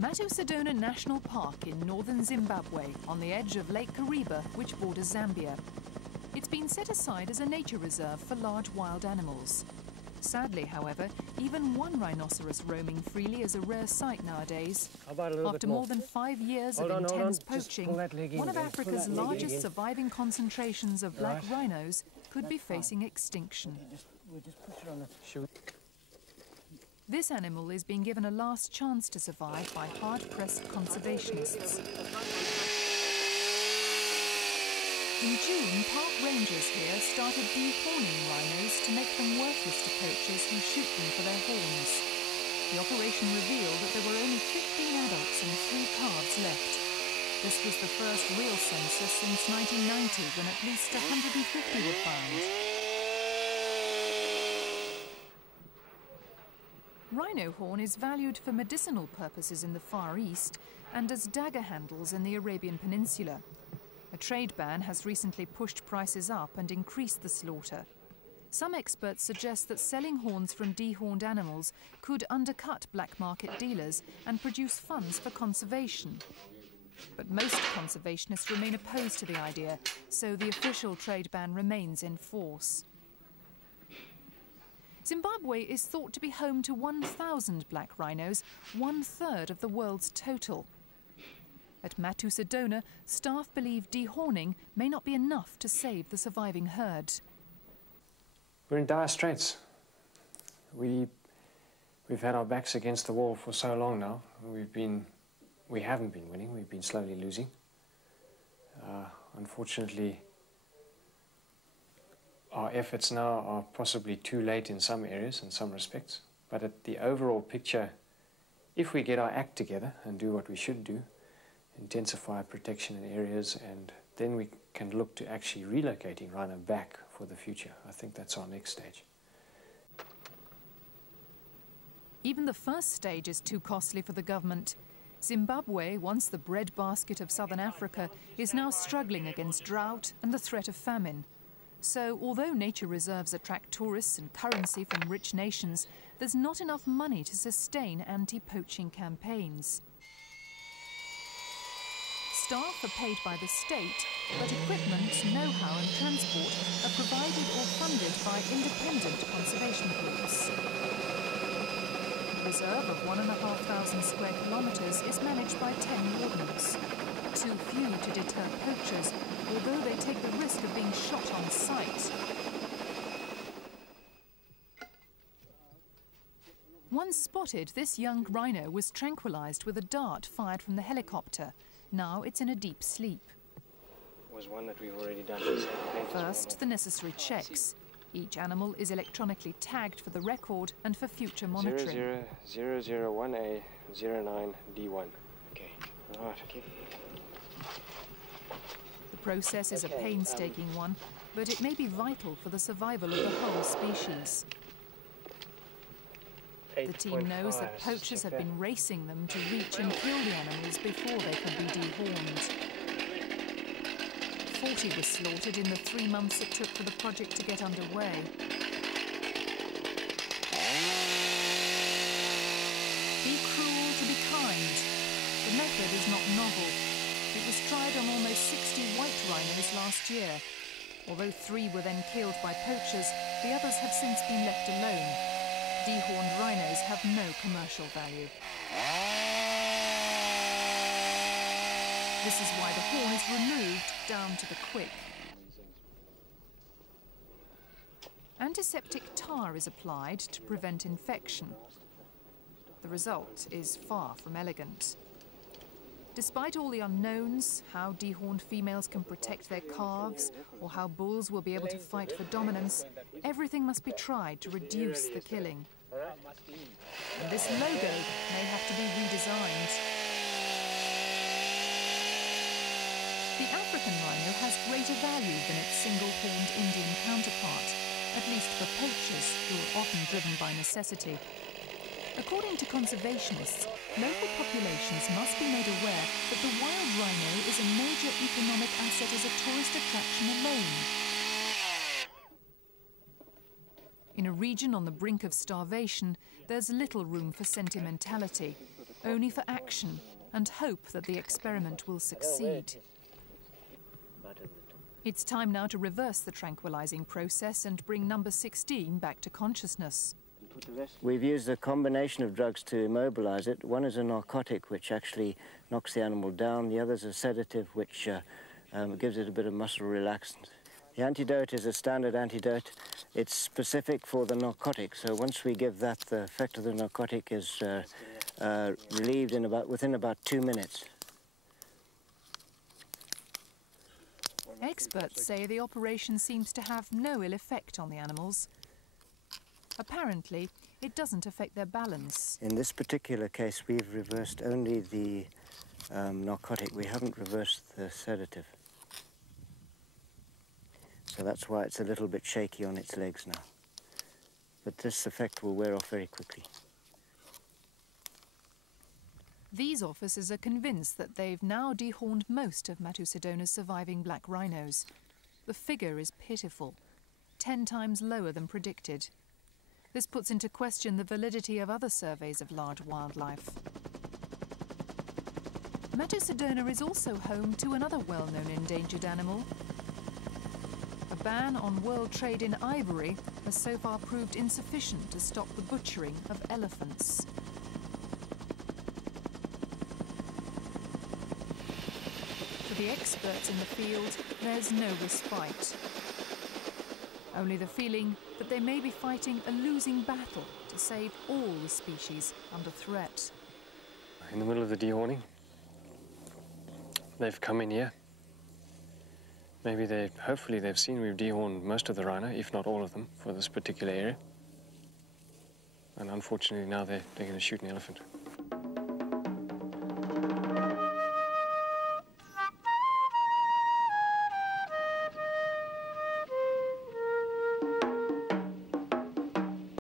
Matusadona National Park in northern Zimbabwe, on the edge of Lake Kariba, which borders Zambia. It's been set aside as a nature reserve for large wild animals. Sadly, however, even one rhinoceros roaming freely is a rare sight nowadays. After more than 5 years of intense poaching, one of Africa's largest surviving concentrations of black rhinos could be facing extinction. This animal is being given a last chance to survive by hard-pressed conservationists. In June, park rangers here started dehorning rhinos to make them worthless to poachers who shoot them for their horns. The operation revealed that there were only 15 adults and 3 calves left. This was the first real census since 1990, when at least 150 were found. Rhino horn is valued for medicinal purposes in the Far East and as dagger handles in the Arabian Peninsula. A trade ban has recently pushed prices up and increased the slaughter. Some experts suggest that selling horns from dehorned animals could undercut black market dealers and produce funds for conservation. But most conservationists remain opposed to the idea, so the official trade ban remains in force. Zimbabwe is thought to be home to 1,000 black rhinos, 1/3 of the world's total. At Matusadona, staff believe dehorning may not be enough to save the surviving herd. We're in dire straits. We've had our backs against the wall for so long now. We haven't been winning, we've been slowly losing. Unfortunately, our efforts now are possibly too late in some areas, in some respects. But at the overall picture, if we get our act together and do what we should do, intensify protection in areas, and then we can look to actually relocating rhino back for the future. I think that's our next stage. Even the first stage is too costly for the government. Zimbabwe, once the breadbasket of southern Africa, is now struggling against drought and the threat of famine. So, although nature reserves attract tourists and currency from rich nations, there's not enough money to sustain anti-poaching campaigns. Staff are paid by the state, but equipment, know-how and transport are provided or funded by independent conservation groups. The reserve of 1,500 square kilometres is managed by 10 wardens. Too few to deter poachers, although they take the risk of being shot on sight. Once spotted, this young rhino was tranquilised with a dart fired from the helicopter. Now it's in a deep sleep. Was one that we've already done. First, the necessary checks. Each animal is electronically tagged for the record and for future monitoring. 00001A09D1. Okay. All right. Okay. The process is a painstaking one, but it may be vital for the survival of the whole species. The team knows that poachers have been racing them to reach and kill the animals before they can be dehorned. 40 were slaughtered in the 3 months it took for the project to get underway. Be cruel to be kind. The method is not novel. It was tried on almost 60 white rhinos last year. Although 3 were then killed by poachers, the others have since been left alone. Dehorned rhinos have no commercial value. This is why the horn is removed down to the quick. Antiseptic tar is applied to prevent infection. The result is far from elegant. Despite all the unknowns, how dehorned females can protect their calves, or how bulls will be able to fight for dominance, everything must be tried to reduce the killing. And this logo may have to be redesigned. The African rhino has greater value than its single-horned Indian counterpart, at least for poachers who are often driven by necessity. According to conservationists, local populations must be made aware that the wild rhino is a major economic asset as a tourist attraction alone. In a region on the brink of starvation, there's little room for sentimentality. only for action and hope that the experiment will succeed. It's time now to reverse the tranquilizing process and bring number 16 back to consciousness. We've used a combination of drugs to immobilize it. One is a narcotic, which actually knocks the animal down. The other is a sedative, which gives it a bit of muscle relaxant. The antidote is a standard antidote. It's specific for the narcotic, so once we give that, the effect of the narcotic is relieved within about 2 minutes. Experts say the operation seems to have no ill effect on the animals. Apparently, it doesn't affect their balance. In this particular case, we've reversed only the narcotic. We haven't reversed the sedative. So that's why it's a little bit shaky on its legs now. But this effect will wear off very quickly. These officers are convinced that they've now dehorned most of Matusadona's surviving black rhinos. The figure is pitiful, 10 times lower than predicted. This puts into question the validity of other surveys of large wildlife. Matusadona is also home to another well-known endangered animal. A ban on world trade in ivory has so far proved insufficient to stop the butchering of elephants. For the experts in the field, there's no respite. Only the feeling that they may be fighting a losing battle to save all the species under threat. In the middle of the dehorning, they've come in here. Hopefully they've seen we've dehorned most of the rhino, if not all of them, for this particular area. And unfortunately now they're going to shoot an elephant.